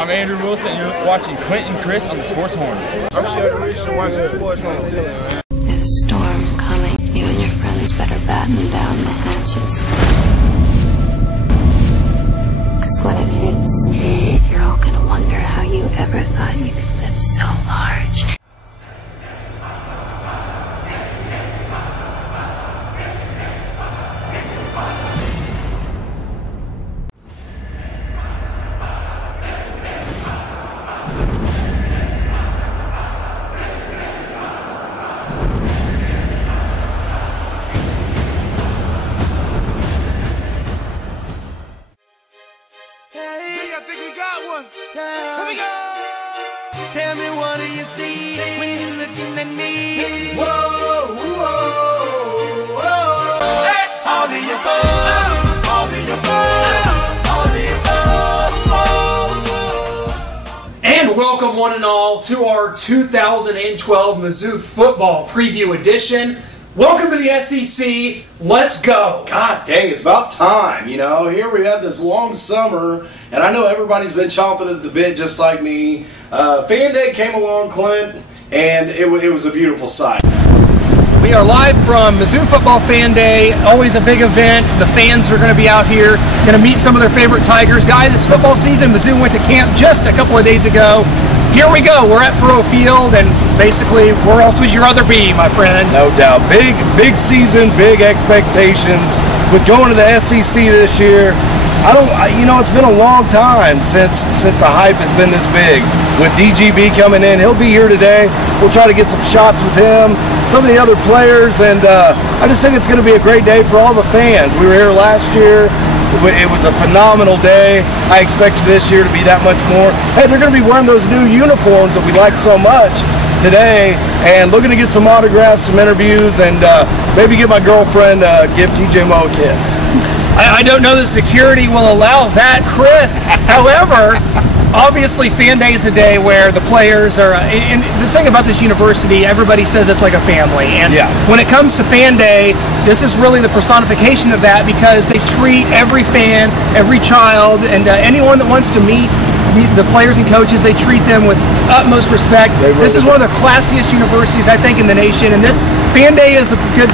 I'm Andrew Wilson, and you're watching Clint and Chris on the Sports Horn. I'm Sheldon Reese, and watching the Sports Horn. There's a storm coming. You and your friends better batten down the hatches. Because when it hits, you're all gonna wonder how you ever thought you could live so large. I think we got one. Here we go. Tell me, what do you see when you're looking at me? Whoa, whoa, whoa. Hey, all the above, all the above, all the above. And welcome one and all to our 2012 Mizzou football preview edition. Welcome to the SEC. Let's go. God dang, it's about time, you know. Here we have this long summer, and I know everybody's been chomping at the bit just like me. Fan Day came along, Clint, and it was a beautiful sight. We are live from Mizzou Football Fan Day. Always a big event. The fans are going to be out here, going to meet some of their favorite Tigers. Guys, it's football season. Mizzou went to camp just a couple of days ago. Here we go. We're at Furrow Field, and basically, where else would you rather be, my friend? No doubt. Big season, big expectations. With going to the SEC this year, it's been a long time since the hype has been this big. With DGB coming in, he'll be here today. We'll try to get some shots with him, some of the other players, and I just think it's going to be a great day for all the fans. We were here last year. It was a phenomenal day. I expect this year to be that much more. Hey, they're going to be wearing those new uniforms that we like so much today, and looking to get some autographs, some interviews, and maybe get my girlfriend give TJ Moe a kiss. I don't know that security will allow that, Chris. However, obviously Fan Day is a day where the players are, and the thing about this university, everybody says it's like a family. And when it comes to Fan Day, this is really the personification of that, because they treat every fan, every child, and anyone that wants to meet the players and coaches, they treat them with utmost respect. This is one of the classiest universities, I think, in the nation, and this Fan Day is a good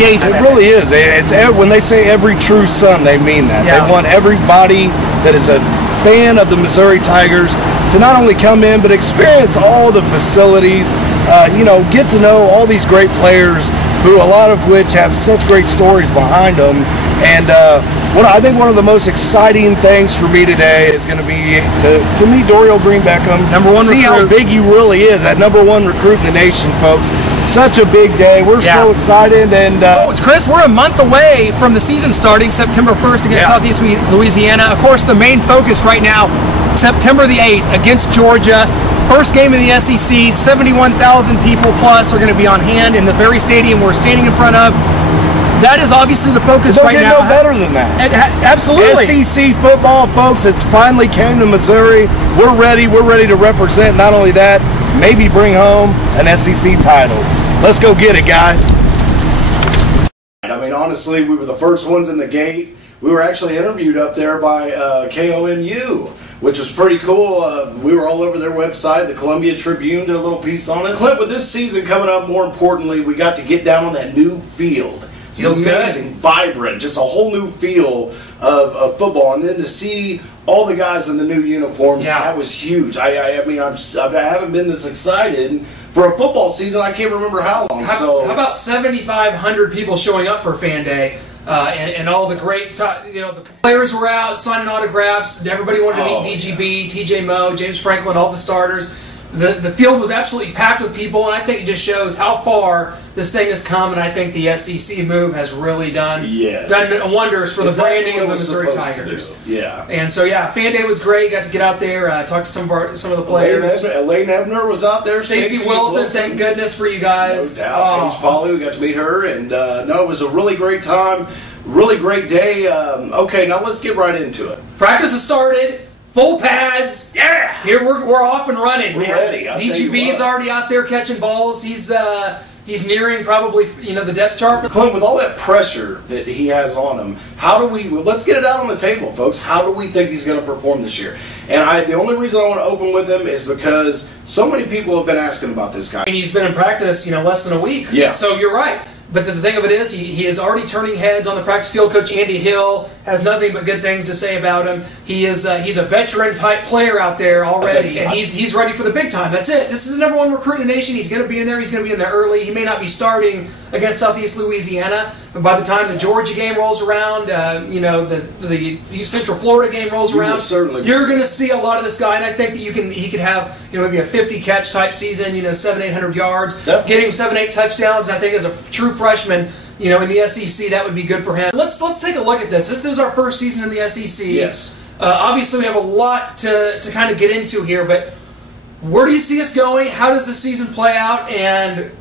gauge. It really is. It's when they say every true son, they mean that. They want everybody that is a fan of the Missouri Tigers to not only come in but experience all the facilities, get to know all these great players, who a lot of which have such great stories behind them. And I think one of the most exciting things for me today is going to be to meet Dorial Green Beckham. #1 recruit. See how big he really is, that #1 recruit in the nation, folks. Such a big day. We're so excited. And Chris, we're a month away from the season starting, September 1st against Southeast Louisiana. Of course, the main focus right now, September the 8th against Georgia. First game in the SEC, 71,000 people plus are going to be on hand in the very stadium we're standing in front of. That is obviously the focus right now. No better than that. Absolutely. SEC football, folks, it's finally came to Missouri. We're ready. We're ready to represent. Not only that, maybe bring home an SEC title. Let's go get it, guys. I mean, honestly, we were the first ones in the gate. We were actually interviewed up there by KONU, which was pretty cool. We were all over their website. The Columbia Tribune did a little piece on it. Clint, with this season coming up, more importantly, we got to get down on that new field. Feels amazing, vibrant, just a whole new feel of football. And then to see all the guys in the new uniforms, that was huge. I haven't been this excited for a football season. I can't remember how long. How about 7,500 people showing up for Fan Day? And all the great, the players were out signing autographs. Everybody wanted to meet DGB, TJ Moe, James Franklin, all the starters. The field was absolutely packed with people, and I think it just shows how far this thing has come, and I think the SEC move has really done wonders for the branding of the Missouri Tigers. And so, Fan Day was great. Got to get out there, talk to some of the players. Elaine Ebner was out there. Stacey Wilson, thank goodness for you guys. No doubt. Paige Polly, we got to meet her, and it was a really great time, really great day. Okay, now let's get right into it. Practice has started. Full pads. Here we're off and running. We're ready. DGB's already out there catching balls. He's He's nearing probably, the depth chart. Clint, with all that pressure that he has on him, let's get it out on the table, folks. How do we think he's going to perform this year? And the only reason I want to open with him is because so many people have been asking about this guy. And he's been in practice, less than a week. Yeah. So you're right. But the thing of it is, he is already turning heads on the practice field. Coach Andy Hill has nothing but good things to say about him. He's a veteran-type player out there already, and he's ready for the big time. That's it. This is the #1 recruit in the nation. He's going to be in there. He's going to be in there early. He may not be starting against Southeast Louisiana, but by the time the Georgia game rolls around, the Central Florida game rolls around, you're going to see a lot of this guy, and I think that he could have maybe a 50-catch type season, 700-800 yards, Definitely. getting 7-8 touchdowns. I think as a true freshman, in the SEC, that would be good for him. Let's take a look at this. This is our first season in the SEC. Yes. Obviously, we have a lot to kind of get into here, but where do you see us going? How does the season play out? And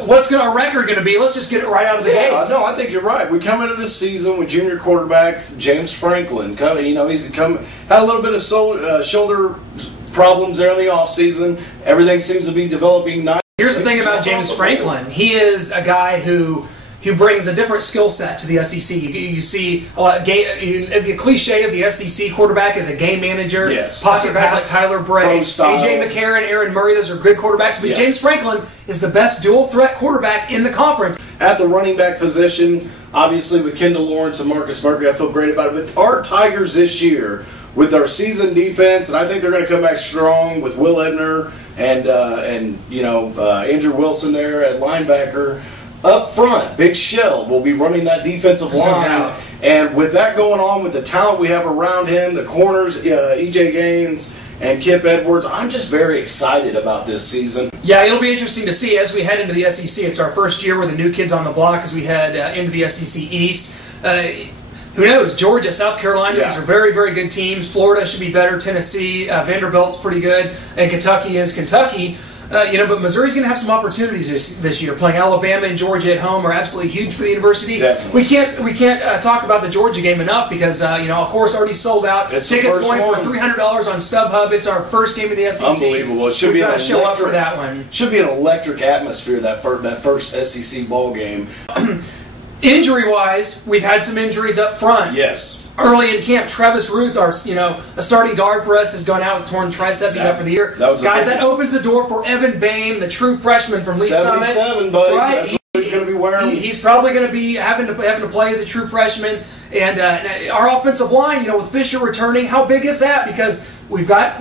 what's our record going to be? Let's just get it right out of the gate. No, I think you're right. We come into this season with junior quarterback James Franklin. Had a little bit of shoulder problems there in the offseason. Everything seems to be developing nice. Here's the thing about James Franklin. He is a guy who brings a different skill set to the SEC. You see a lot the cliche of the SEC quarterback is a game manager. Yes. Possibly guys like Tyler Bray, Pro-style. A.J. McCarron, Aaron Murray. Those are good quarterbacks. But James Franklin is the best dual-threat quarterback in the conference. At the running back position, obviously with Kendall Lawrence and Marcus Murphy, I feel great about it. But our Tigers this year, with our seasoned defense, and I think they're going to come back strong with Will Ebner and Andrew Wilson there at linebacker. Up front, Big Shell will be running that defensive line. And with that going on, with the talent we have around him, the corners, E.J. Gaines and Kip Edwards, I'm just very excited about this season. Yeah, it'll be interesting to see as we head into the SEC. It's our first year with the new kids on the block as we head into the SEC East. Who knows? Georgia, South Carolina, these are very, very good teams. Florida should be better. Tennessee, Vanderbilt's pretty good. And Kentucky is Kentucky. But Missouri's going to have some opportunities this year. Playing Alabama and Georgia at home are absolutely huge for the university. Definitely. We can't talk about the Georgia game enough because of course already sold out. Tickets going for $300 on StubHub. It's our first game in the SEC. Unbelievable! It should be an show up for that one. Should be an electric atmosphere that first SEC ball game. Injury-wise, we've had some injuries up front. Yes. Early in camp, Travis Ruth, a starting guard for us, has gone out with torn tricep. He's out for the year. That opens the door for Evan Boehm, the true freshman from Lee Summit. 77, buddy. That's right. That's what he's going to be wearing. He's probably going to be having to play as a true freshman. And our offensive line, with Fisher returning, how big is that? Because we've got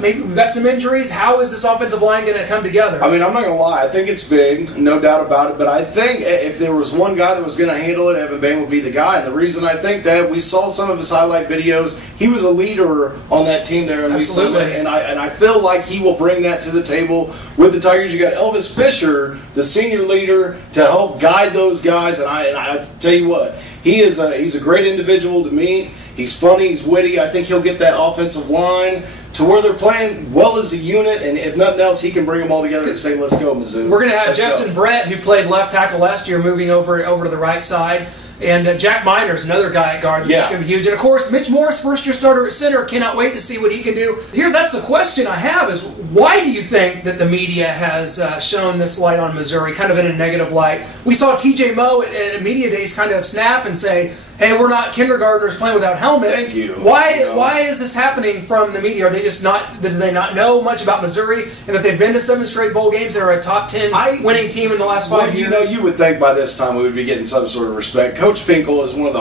some injuries. How is this offensive line going to come together? I mean, I'm not going to lie. I think it's big, no doubt about it. But I think if there was one guy that was going to handle it, Evan Boehm would be the guy. And the reason I think that, we saw some of his highlight videos. He was a leader on that team there in Lee Summit, and I feel like he will bring that to the table with the Tigers. You got Elvis Fisher, the senior leader, to help guide those guys. And I tell you what, he's a great individual to meet. He's funny, he's witty. I think he'll get that offensive line to where they're playing well as a unit, and if nothing else, he can bring them all together and say, let's go, Mizzou. We're going to have Justin Brett, who played left tackle last year, moving over to the right side. And Jack Minor's another guy at guard that's going to be huge. And, of course, Mitch Morris, first-year starter at center. Cannot wait to see what he can do. Here, that's the question I have is, why do you think that the media has shown this light on Missouri, kind of in a negative light? We saw T.J. Moe at Media Days kind of snap and say, hey, we're not kindergartners playing without helmets. Thank you. Why is this happening from the media? Are they just do they not know much about Missouri and that they've been to 7 straight bowl games and are a top 10 winning team in the last 5 years? You would think by this time we would be getting some sort of respect. Coach Pinkel is one of the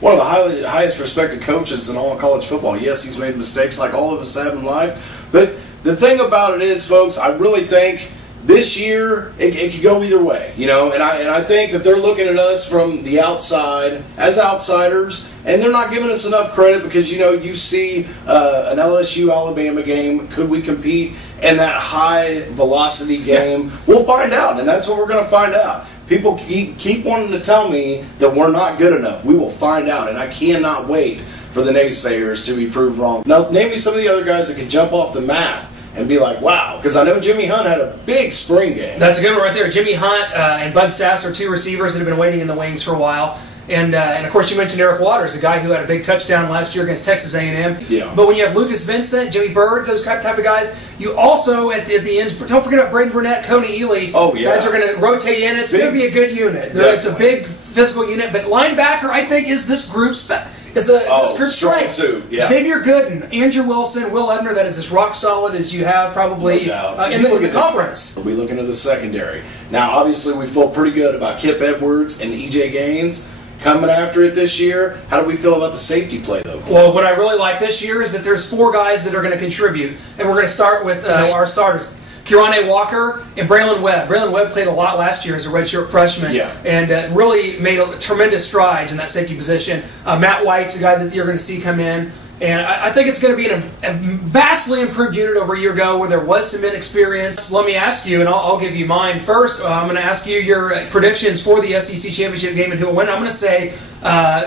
one of the highest respected coaches in all of college football. Yes, he's made mistakes like all of us have in life, but the thing about it is, folks, I really think this year it could go either way, and I think that they're looking at us from the outside as outsiders, and they're not giving us enough credit because you see an LSU Alabama game. Could we compete in that high velocity game? Yeah. We'll find out, and that's what we're going to find out. People keep wanting to tell me that we're not good enough. We will find out, and I cannot wait for the naysayers to be proved wrong. Now, name me some of the other guys that could jump off the map and be like, wow, because I know Jimmy Hunt had a big spring game. That's a good one right there. Jimmy Hunt and Bud Sass are two receivers that have been waiting in the wings for a while. And of course, you mentioned Eric Waters, a guy who had a big touchdown last year against Texas A&M. Yeah. But when you have Lucas Vincent, Jimmy Birds, those type of guys, you also, at the end, don't forget about Braden Burnett, Coney Ely. Oh, yeah. Guys are going to rotate in. It's going to be a good unit. Definitely. It's a big physical unit. But linebacker, I think, is this group's this group's strength. Yeah. Xavier Gooden, Andrew Wilson, Will Ebner, that is as rock solid as you have probably in the conference. We'll be looking at the secondary. Now, obviously, we feel pretty good about Kip Edwards and E.J. Gaines coming after it this year. How do we feel about the safety play, though, Clint? Well, what I really like this year is that there's 4 guys that are going to contribute. And we're going to start with our starters. Kirane Walker and Braylon Webb. Braylon Webb played a lot last year as a redshirt freshman and really made tremendous strides in that safety position. Matt White's a guy that you're going to see come in. And I think it's going to be a vastly improved unit over a year ago where there was some inexperience. Let me ask you, and I'll give you mine first. I'm going to ask you your predictions for the SEC championship game and who will win. I'm going to say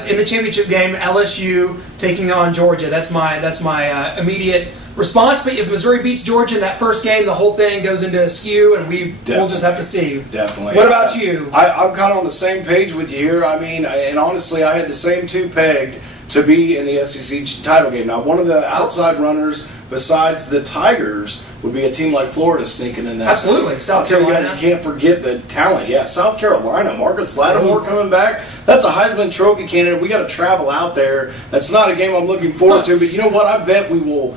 in the championship game, LSU taking on Georgia. That's my immediate response. But if Missouri beats Georgia in that first game, the whole thing goes into askew, and we'll just have to see. Definitely. What about you? I'm kind of on the same page with you here. I mean, and honestly, I had the same 2 pegged to be in the SEC title game. Now, one of the outside runners besides the Tigers would be a team like Florida sneaking in that. Absolutely. South Carolina. You can't forget the talent. Yeah, South Carolina. Marcus Lattimore coming back. That's a Heisman Trophy candidate. We got to travel out there. That's not a game I'm looking forward to, but you know what? I bet we will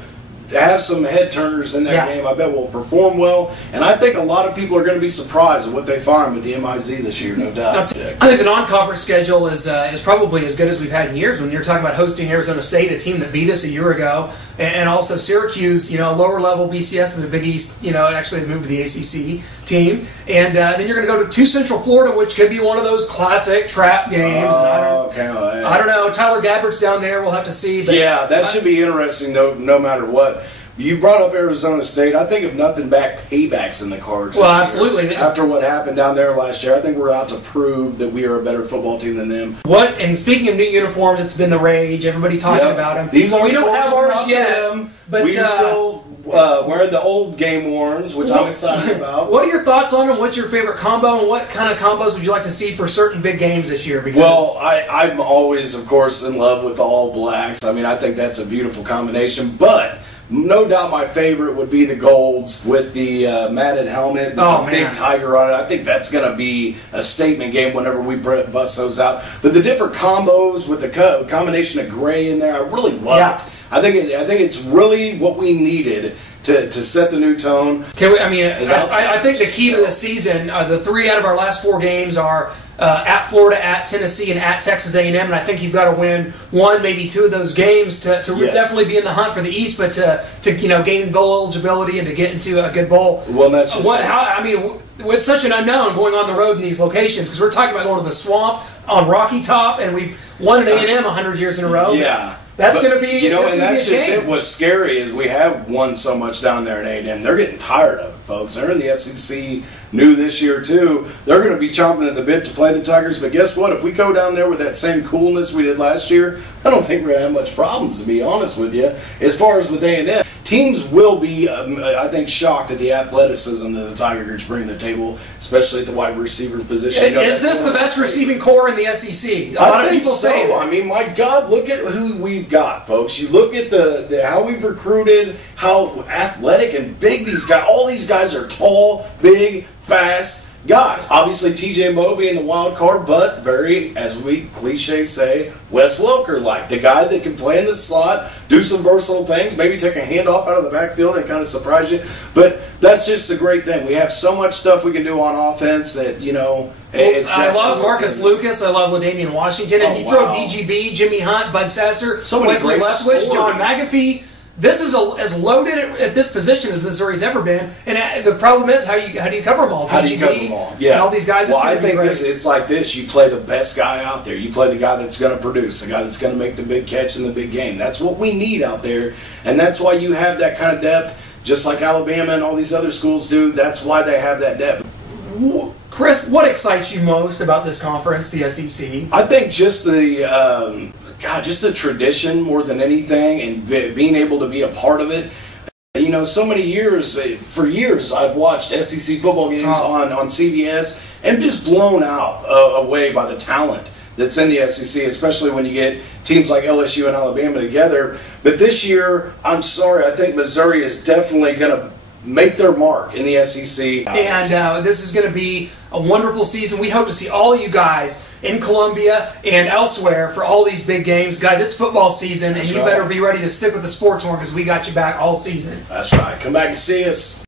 have some head turners in that game. I bet we'll perform well, and I think a lot of people are going to be surprised at what they find with the MIZ this year, no doubt. I think the non-conference schedule is probably as good as we've had in years. When you're talking about hosting Arizona State, a team that beat us a year ago, and also Syracuse, a lower level BCS with the Big East, actually they moved to the ACC team, and then you're going to go to 2 Central Florida, which could be one of those classic trap games. I don't know. Tyler Gabbert's down there. We'll have to see. But yeah, that should be interesting. No matter what. You brought up Arizona State. I think if nothing back, paybacks in the cards. Well, absolutely. After what happened down there last year, I think we're out to prove that we are a better football team than them. And speaking of new uniforms, it's been the rage. Everybody talking about them. We don't have ours yet. But we're still wearing the old game warns, which I'm excited about. What are your thoughts on them? What's your favorite combo, and what kind of combos would you like to see for certain big games this year? Well, I'm always, of course, in love with the All Blacks. I mean, I think that's a beautiful combination, but no doubt my favorite would be the golds with the matted helmet with the big tiger on it. I think that's going to be a statement game whenever we bust those out. But the different combos with the combination of gray in there, I really love it. I think it's really what we needed to set the new tone. I think the key to this season, the 3 out of our last 4 games are at Florida, at Tennessee, and at Texas A&M, and I think you've got to win 1, maybe 2 of those games to definitely be in the hunt for the East, but to gain bowl eligibility and to get into a good bowl. Well, that's just it's such an unknown going on the road in these locations, because we're talking about going to the swamp on Rocky Top, and we've won an A&M 100 years in a row. Yeah. That's going to be, and that's just it. What's scary is we have won so much down there in A&M. They're getting tired of it, folks. They're in the SEC new this year, too. They're going to be chomping at the bit to play the Tigers. But guess what? If we go down there with that same coolness we did last year, I don't think we're going to have much problems, to be honest with you. As far as with A&M, teams will be, I think, shocked at the athleticism that the Tigers bring to the table, especially at the wide receiver position. Is this the best receiving core in the SEC? A lot of people say that. I mean, my God, look at who we've got, folks. You look at the how we've recruited, how athletic and big these guys. All these guys are tall, big, fast guys. Obviously, TJ Moe being the wild card, but very, as we cliche say, Wes Welker-like. The guy that can play in the slot, do some versatile things, maybe take a handoff out of the backfield and kind of surprise you. But that's just the great thing. We have so much stuff we can do on offense that, it's I love Marcus Lucas. I love LaDainian Washington. And you throw DGB, Jimmy Hunt, Bud Sasser, Wesley Leftwich, John McAfee. This is as loaded at this position as Missouri's ever been, and the problem is how do you cover them all? How do you cover them all? Yeah, and all these guys. Well, I think it's like this: you play the best guy out there. You play the guy that's going to produce, the guy that's going to make the big catch in the big game. That's what we need out there, and that's why you have that kind of depth, just like Alabama and all these other schools do. That's why they have that depth. Chris, what excites you most about this conference, the SEC? I think just just the tradition more than anything, and being able to be a part of it. So many years, for years, I've watched SEC football games on CBS and just blown away by the talent that's in the SEC, especially when you get teams like LSU and Alabama together. But this year, I'm sorry, I think Missouri is definitely going to make their mark in the SEC. And this is going to be a wonderful season. We hope to see all of you guys in Columbia and elsewhere for all these big games. Guys, it's football season, and you better be ready to stick with the Sports Horn because we got you back all season. That's right. Come back and see us.